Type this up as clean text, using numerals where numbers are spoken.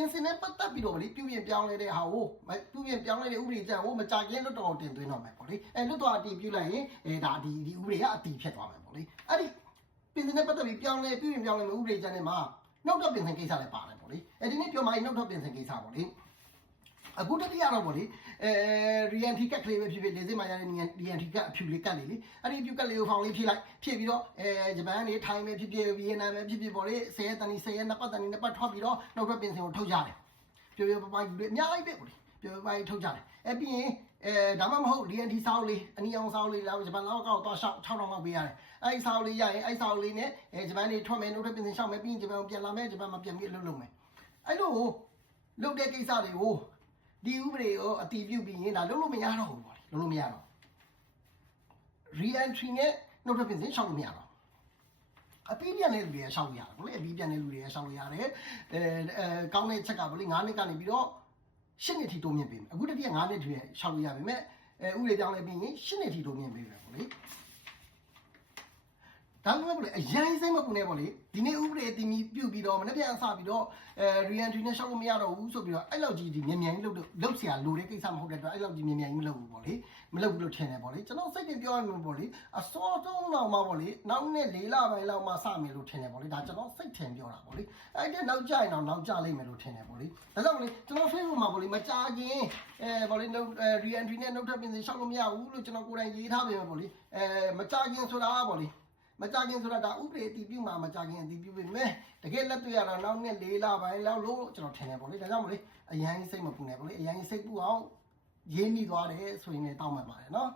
င်စင်နဲ့ပတ်သက်ပြီးတော့ဗောလေပြုပြင်ပြောင်းလဲတဲ့ဟာကိုပြုပြင်ပြောင်းလဲတဲ့ဥပဒေကြံကိုမကြခင်လွတ်တော်တင်သွင်းတော့မယ်ဗောလေလွတ်တော်အတည်ပြုလိုက်ရင်ဒါဒီဥပဒေကအတည်ဖြစ်သွားမယ်ဗောလေအဲ့ဒီပင်စင်နဲ့ပတ်သက်ပြီးပြောင်းလဲပြုပြင်ပြောင်းလဲမှုဥပဒေကြံထဲမှာနောက်တော့ပင်စင်ကိစ္စလည်းပါတယ်ဗောလေဒီနေ့ပြောမှနောက်တော့ပင်စင်ကိစ္စဗောလေအခုတတိယတော့ဗောလေRNT ကတ်ကလေးပဲဖြစ်ဖြစ်လေစစ်မှရတဲ့ RNT ကတ်အဖြူလေးကတ်လေးလေအဲ့ဒီအဖြူကတ်လေးကိုဖောင်လေးဖြည့်လိုက်ဖြည့်ပြီးတော့ဂျပန်နေထိုင်းပဲဖြစ်ဖြစ်ဗီယက်နမ်ပဲဖြစ်ဖြစ်ဗောလေ10ရက်တန်10ရက်နှစ်ပတ်တန်နှစ်ပတ်ထွက်ပြီးတော့နောက်တော့ပင်စင်ကိုထုတ်ကြတယ်ပြောပြောပပယူလေးအများကြီးပဲဗောလေပြောပပထုတ်ကြတယ်ပြီးရင်ဒါမှမဟုတ် RNT စာအုပ်လေးအနီအောင်စာအုပ်လေးလာဂျပန်လောက်တော့တော့6000လောက်ပေးရတယ်အဲ့ဒီစာအုပ်လေးရရင်အဲ့စာအုပ်လေးနဲ့ဂျပန်နေထွက်မယ်နောက်တော့ပင်စင်ရှောက်မယ်ပြီးရင်ဂျပန်ကိုပြန်လာမယ်ဂျပန်မှာပြန်ပြီးလှုပ်မယ်အဲ့လိုလုပ်တဲ့ကိစ္စတွေကိုဒီဥပဒေကိုအတည်ပြုပြီးရင်ဒါလုံးလို့မရတော့ဘူးပေါ့လေလုံးလို့မရတော့ re-entry နဲ့နှုတ်ထွက်ပင်စင်ရှောက်လို့မရတော့အပြီးပြန်တဲ့လူတွေကရှောက်လို့ရတယ်ဗောလေအပြီးပြန်တဲ့လူတွေကရှောက်လို့ရတယ်ကောင်းတဲ့ချက်ကဗောလေ9နှစ်ကနေပြီးတော့10နှစ်ထိတိုးမြင့်ပေးမယ်အခုတတိယ9နှစ်ထိရှောက်လို့ရပါမယ်ဥပဒေပြောင်းလဲပြီးရင်10နှစ်ထိတိုးမြင့်ပေးမယ်ဗောလေဒါမှမဟုတ်လေအရင်စိတ်မပူနေပေါ့လေဒီနေ့ဥပဒေတင်ပြီးပြုတ်ပြီးတော့မနေ့ပြန်အစပြီးတော့re-entry နဲ့ရှောက်လို့မရတော့ဘူးဆိုပြီးတော့အဲ့လောက်ကြီးဒီမြန်မြန်ကြီးလုပ်เสียလိုတဲ့ကိစ္စမဟုတ်တဲ့အတွက်အဲ့လောက်ကြီးမြန်မြန်ကြီးမလုပ်ဘူးပေါ့လေမလုပ်ဘူးလို့ထင်တယ်ပေါ့လေကျွန်တော်စိတ်တင်ပြောရမှာပေါ့လေအစောတုံးတော့မှပေါ့လေနောက်နေ့4လပိုင်းလောက်မှစမယ်လို့ထင်တယ်ပေါ့လေဒါကျွန်တော်စိတ်ထင်ပြောတာပေါ့လေအဲ့ဒီနောက်ကျရင်တော့နောက်ကျလိမ့်မယ်လို့ထင်တယ်ပေါ့လေဒါကြောင့်လေကျွန်တော် Facebook မှာပေါ့လေမကြာခင်ပေါ့လေ re-entry နဲ့နှုတ်ထွက်ပင်စင်ရှောက်လို့မရဘူးလို့ကျွန်တော်ကိုယ်တိုင်ရေးထားပေးမယ်ပေါ့လေမကြာခင်ဆိုတာပေါ့လေမကြခင်ဆိုတာဒါဥပဒေအတည်ပြုမှာမကြခင်အတည်ပြုပေးမယ်တကယ်လက်တွေ့ရတော့နောက်နှစ်4လပိုင်းလောက်လို့ကျွန်တော်ထင်တယ်ပေါ့လေဒါကြောင့်မို့လေအရင်စိတ်မပူနဲ့ပေါ့လေအရင်စိတ်ပူအောင်ရေးမိသွားတယ်ဆိုရင်လည်းတောင်းမှပါတယ်နော်